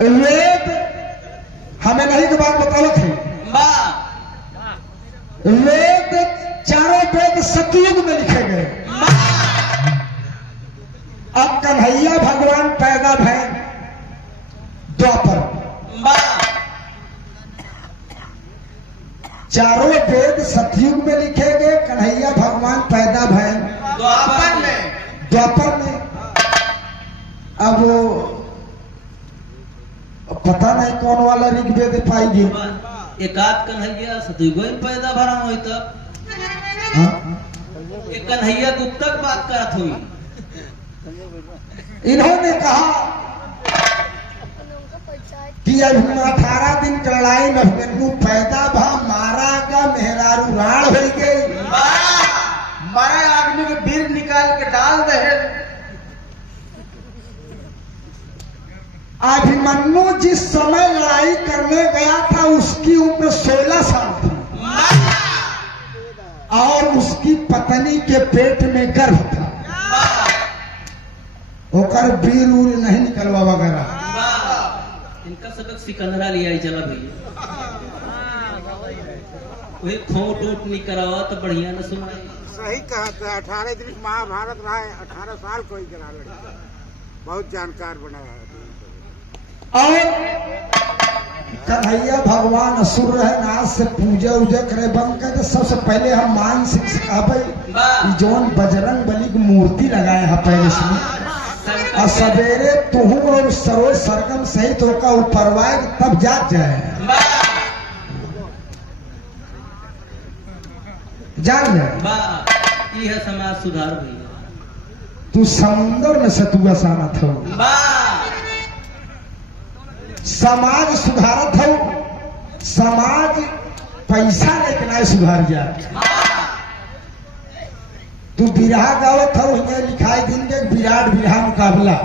वेद हमें नहीं के बात बतावत है। वेद चारों वेद सतयुग में लिखे गए। अब कन्हैया भगवान पैदा भय द्वापर। चारों वेद सतयुग में लिखे गए, कन्हैया भगवान पैदा भय द्वापर में। अब वो पता नहीं कौन वाला ऋग्वेद पाएगी। एकाध कन्हैया सतयुग में पैदा भरा हुई तब एक कन्हैया गुप्तक बात करत हुई। इन्होंने कहा कि अब 18 दिन की लड़ाई में अभिमन्यु पैदा भा, मारा का मेहरारू राण हो गई। बड़े आदमी के बीर निकाल के डाल दे। अभिमन्यु जिस समय लड़ाई करने गया था उसकी उम्र 16 साल थी और उसकी पत्नी के पेट में गर्भ था। होकर वीर उर नहीं निकलवा वगैरह। इनका सबक सिकंदरा लिया चला भैया। वही खोट ओट नहीं करावा तो बढ़िया न सुनाई। सही कहा था। 18 दिन महाभारत रहा है, 18 साल कोई करा लड़का, बहुत जानकार बना रहा है। और कन्हैया भगवान असुर है, नाथ से पूजा उजा करे बंद कर दे। सबसे पहले हम मानसिक सिखावे जोन बजरंग बली की मूर्ति लगाए है पहले से। और सवेरे तुहू और सरोज सरगम सहित होकर ऊपरवाए तब जाग जाए, जान जाए। यह समाज सुधार भैया। तू समुंदर में सतुआ सानत हो, समाज सुधारत हो। समाज पैसा लेके नहीं सुधार जाए। तू बिरहा गावत हो, इन्हें लिखाई दिन के विराट बिरहा मुकाबला।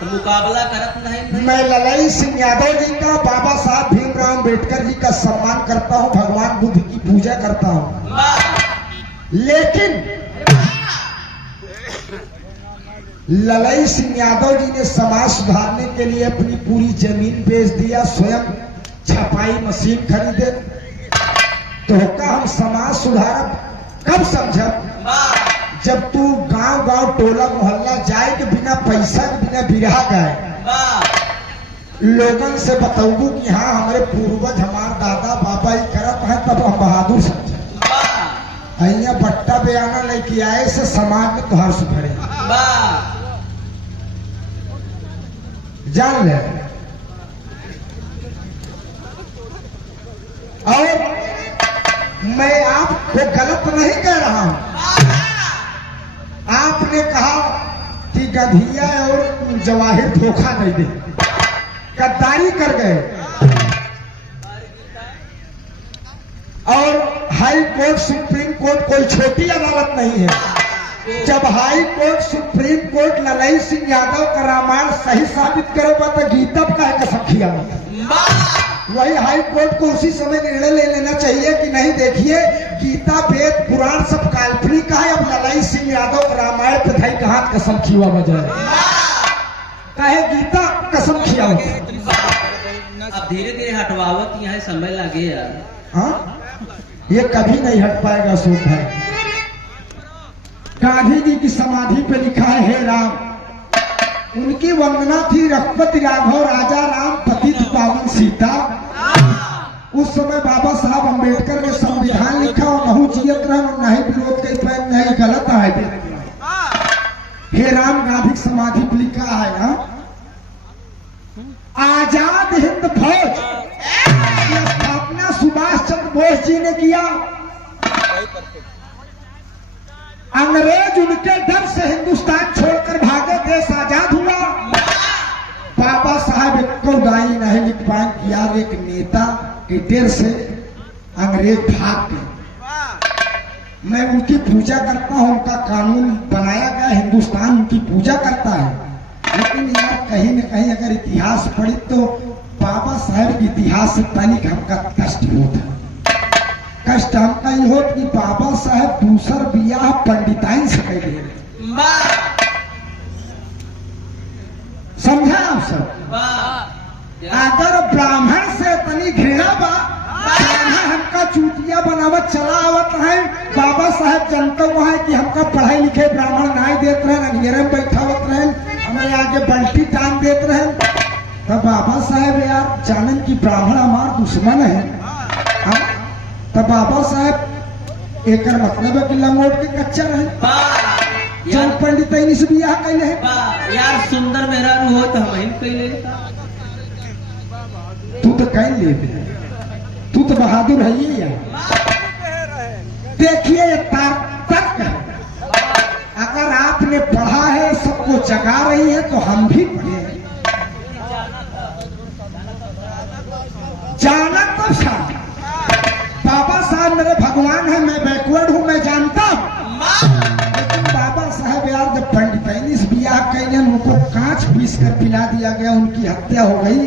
तो मुकाबला करत नहीं। मैं ललई सिंह यादव जी का, बाबा साहब भीमराव अम्बेडकर जी का सम्मान करता हूँ, भगवान बुद्ध की पूजा करता हूँ। लेकिन ललई सिंह यादव जी ने समाज सुधारने के लिए अपनी पूरी जमीन बेच दिया, स्वयं छपाई मशीन खरीदे। तो का हम समाज सुधारक कब समझब? जब तू गांव गांव टोला मोहल्ला जाए के बिना पैसा के बिना बिरहा गाए, लोगन से बताऊंगू कि हाँ हमारे पूर्वज हमारे दादा बाबा ही करत है, तब हम बहादुर समझे। अहिया बट्टा बयाना लेके आए से समाज में तुहार सुधरे। जान ले। और मैं आपको गलत नहीं कह रहा हूं। आपने कहा कि गधिया और जवाहिर धोखा नहीं दे, गद्दारी कर गए। और हाई कोर्ट सुप्रीम कोर्ट कोई छोटी अदालत नहीं है। जब हाई कोर्ट सुप्रीम कोर्ट ललई सिंह यादव का रामायण सही साबित करेगा तो गीता का कसम खिया। वही हाई कोर्ट को उसी समय निर्णय ले लेना चाहिए कि नहीं देखिए गीता वेद पुराण सब काल्पनिक है, अब ललई सिंह यादव रामायण पे धाई कहा कसम खिया बजाय कहे गीता कसम खिया। अब धीरे धीरे हटवावत यहाँ समय लगे यार। हाँ ये कभी नहीं हट पाएगा अशोक भाई। गांधी जी की समाधि पे लिखा है हे राम, उनकी वंदना थी रघुपति राघव राजा राम पतित पावन सीता। उस समय बाबा साहब अम्बेडकर ने संविधान लिखा और नहु जियत रहे और नहीं विरोध के पैन नहीं गलत है। हे राम गांधी समाधि पे लिखा है हा? आजाद हिंद फौज की स्थापना सुभाष चंद्र बोस जी ने किया। अंग्रेज उनके डर से हिंदुस्तान छोड़कर भागे, देश आजाद हुआ। बाबा साहब एक दाई नहीं लिख पाए कि यार एक नेता के डर से अंग्रेज भाग गए। मैं उनकी पूजा करता हूं, उनका कानून बनाया गया, हिंदुस्तान उनकी पूजा करता है। लेकिन यार कहीं न कहीं अगर इतिहास पढ़ी तो बाबा साहब के इतिहास से तनिक हमका कष्ट होता है। कष्ट हमका ये हो कि बाबा साहब दूसर बियाह पंडिताइन से कैले, समझा आप सब? अगर ब्राह्मण से तनी घृणा बा, ब्राह्मण हमका चूतिया बनावत चला आवत है। बाबा साहब जानते हुआ है कि हमका पढ़ाई लिखे ब्राह्मण नाई देते रहे, अंधेरे में बैठावत रहे, हमारे आगे बल्टी टांग देते रहे। तब बाबा साहब यार जानन की ब्राह्मण हमार दुश्मन है। तब बाबा साहब एक मतलब है कि लंगोट के कच्चा रहे। जन पंडित से बियाह कैले है। यार सुंदर मेरा रू हो तो हम कैले। तू तो कह ले, तू तो बहादुर है ये यार। देखिए ये तर्क है। अगर आपने पढ़ा है, सबको जगा रही है, तो हम भी पढ़े हैं। जाना तो साहब बाबा साहब मेरे भगवान है, मैं बैकवर्ड हूं, मैं जानता हूं। लेकिन बाबा साहब यार जब पंडितैनी से बियाह कैले, उनको कांच पीस कर पिला दिया गया, उनकी हत्या हो गई,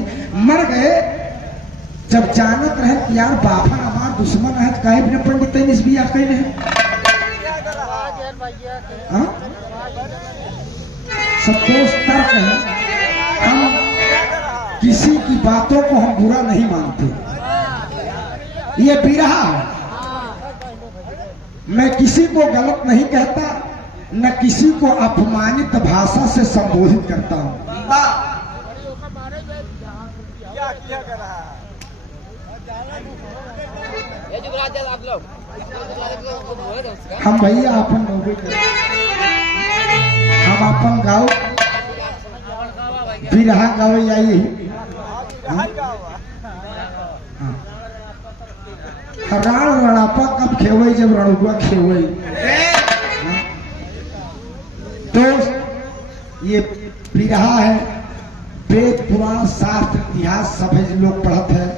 मर गए। जब जानत रहे कि यार बाबा हमार दुश्मन है, तो कहे बिना पंडितैनी से बियाह कैले हैं। सब दोस्त तर्क है। हम किसी की बातों को हम बुरा नहीं मानते, ये बिरहा है। मैं किसी को गलत नहीं कहता, न किसी को अपमानित भाषा से संबोधित करता हूं। हम भैया अपन लोग हम अपन गाँव बिरहा गावे जाइए। राण रणापा कब खेवे, जब रणुआ खेवे। तो ये बिरहा है। वेद पुराण शास्त्र इतिहास सब है, लोग पढ़ते हैं।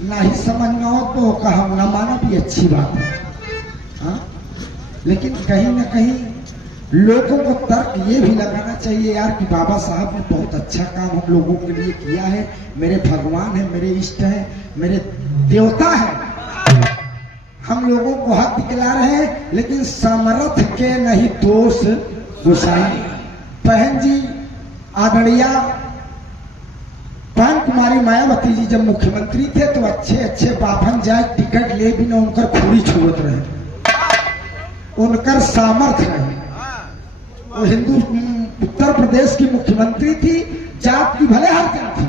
ना ही समझ में हो तो हम ना माना भी अच्छी बात है। हाँ? लेकिन कहीं ना कहीं लोगों को तर्क ये भी लगाना चाहिए यार कि बाबा साहब ने बहुत अच्छा काम हम लोगों के लिए किया है। मेरे भगवान है, मेरे इष्ट है, मेरे देवता है। हम लोगों को हक दिखला रहे हैं, लेकिन समर्थ के नहीं दोष गोसाई। बहन जी आदरणीय बहन कुमारी मायावती जी जब मुख्यमंत्री थे तो अच्छे अच्छे बाभन जाए टिकट ले भी ना उनकर खूरी छुअत रहे, उनकर सामर्थ्य रहे। वो हिंदू उत्तर प्रदेश की मुख्यमंत्री थी, जात की भले हर जात थी,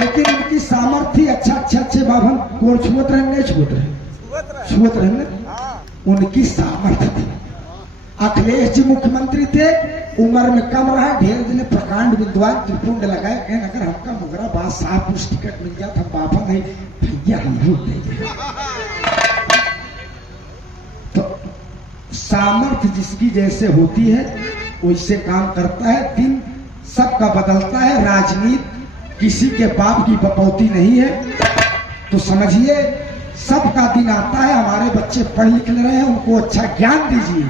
लेकिन उनकी सामर्थ्य अच्छे बाभन कोर छुअत रहे, नहीं छुअत रहे ना, उनकी सामर्थ्य थी। अखिलेश जी मुख्यमंत्री थे, उम्र में कम रहा, ढेर दिन प्रकांड विद्वान त्रिपुंड लगाए, कहें अगर हमका मुगरा बात साहब कुछ टिकट मिल जाता हम बाबा नहीं भैया हम वोट देंगे। तो सामर्थ्य जिसकी जैसे होती है वैसे काम करता है। दिन सबका बदलता है, राजनीति किसी के बाप की बपौती नहीं है। तो समझिए सबका दिन आता है। हमारे बच्चे पढ़ लिख रहे हैं, उनको अच्छा ज्ञान दीजिए।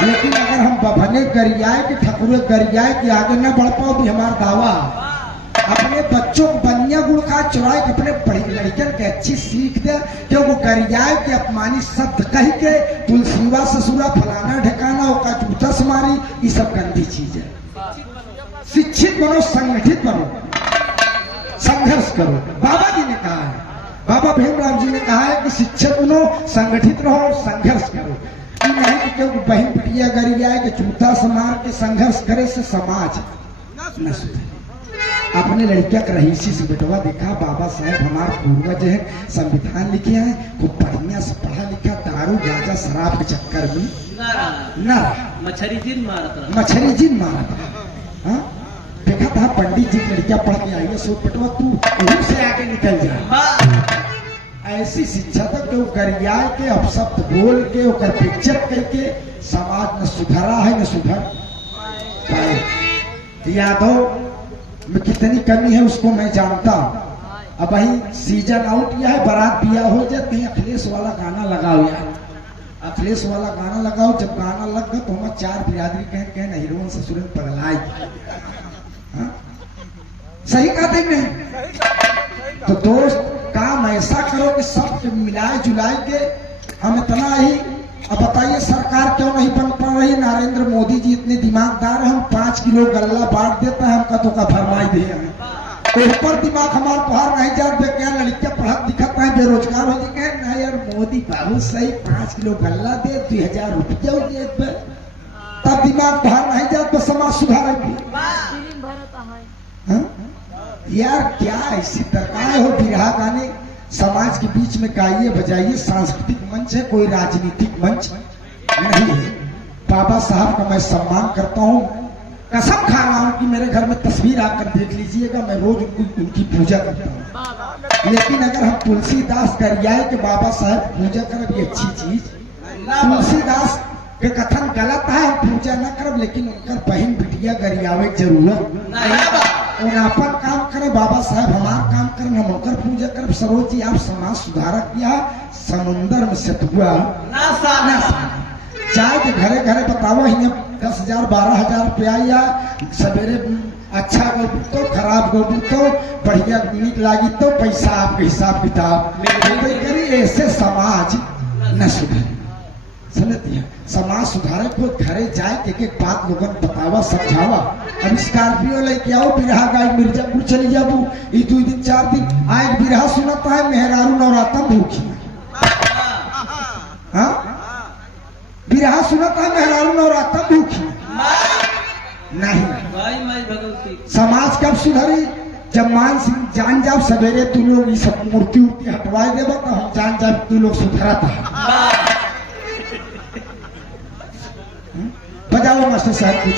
लेकिन अगर हम बभने गरियाए के ठकुरे गरियाए के आगे न बढ़ पाओ भी हमारा दावा। अपने बच्चों को बनिया गुड़ खा चुराए के अपने पढ़ी लड़कियों के अच्छी सीख दे कि वो गरियाए के अपमानित शब्द कह के तुलसीवा ससुरा फलाना ढकाना ओका जूता से मारी, ये सब गंदी चीज है। शिक्षित बनो, संगठित बनो, संघर्ष करो। बाबा जी ने कहा है, बाबा भीमराव जी ने कहा है कि शिक्षित बनो, संगठित रहो और संघर्ष करो। नहीं कि क्योंकि बहन पिटिया गरिया है कि जूता से मार के संघर्ष करे से समाज न सुधरे। अपने लड़किया का रहीसी से बेटवा देखा, बाबा साहब हमारे पूर्वज है, संविधान लिखे हैं, खूब बढ़िया से पढ़ा लिखा, दारू गांजा शराब के चक्कर में न मछरी जिन मारत हाँ? देखा था पंडित जी लड़कियां पढ़ के आई है, सो बेटवा तू वहीं से आगे निकल जा। ऐसी शिक्षा तक तो गरिया के अपशब्द बोल के ओकर बेइज्जत करके समाज न सुधरा है न सुधर पाए। यादव में कितनी कमी है उसको मैं जानता हूं। अब वही सीजन आउट या है, बारात बिया हो जाए, कहीं अखिलेश वाला गाना लगाओ यार, अखिलेश वाला गाना लगाओ। जब गाना लग गया तो हम चार बिरादरी कहें हीरोइन ससुर पगलाई। सही कहते नहीं? तो दोस्त काम ऐसा करो कि सब मिलाए जुलाए के हम इतना ही। अब बताइए सरकार क्यों नहीं बन पा रही? नरेंद्र मोदी जी इतने दिमागदार हैं, हम 5 किलो गल्ला बांट देता है, हमका तो का फरमाई दिए हैं। ऊपर दिमाग हमार तुहार नहीं जात बे क्या लड़कियां पढ़त दिखत नहीं बेरोजगार हो जी कहे नहीं यार मोदी बाबू सही 5 किलो गल्ला दे 2000 रुपया दे बे तब दिमाग तुहार नहीं जात बे समाज सुधारेगी हाँ? यार क्या ऐसी दरकार हो बिरहा गाने समाज के बीच में गाइए बजाइए सांस्कृतिक मंच है कोई राजनीतिक मंच नहीं है। बाबा साहब का मैं सम्मान करता हूँ कसम खा रहा हूँ कि मेरे घर में तस्वीर आकर देख लीजिएगा मैं रोज उनकी पूजा करता हूँ लेकिन अगर हम तुलसीदास गरियाए के बाबा साहब पूजा करब ये अच्छी चीज तुलसीदास के कथन गलत है हम पूजा न करब लेकिन उनकर बहन बिटिया गरियावे जरूरत अपन काम करे बाबा साहब हमार काम करे हम उनकर पूजा करब सरोज जी आप समाज सुधारक या समुंदर में सतुआ चाहे के घरे घरे बताओ हियाँ 10,000 12,000 रुपया या सवेरे अच्छा गोबू तो खराब गोबू तो बढ़िया नीक लागी तो पैसा आपके हिसाब किताब करी ऐसे समाज न सुधरे समझती है समाज सुधारे को घरे जाए एक बात लोगन बतावा समझावा अब स्कॉर्पियो लेके आओ बिरहा गाय मिर्जापुर चली जाबू ई 2 दिन 4 दिन आए बिरहा सुनता है मेहरारू नवरात्र भूखी हाँ बिरहा सुनता है मेहरारू नवरात्र भूखी नहीं समाज कब सुधरी जब मान सिंह जान जाब सवेरे तू लोग सब मूर्ति उर्ति हटवाए देव तो हम जान जाब तू लोग सुधरा था बजाओ मास्टर साहब कुछ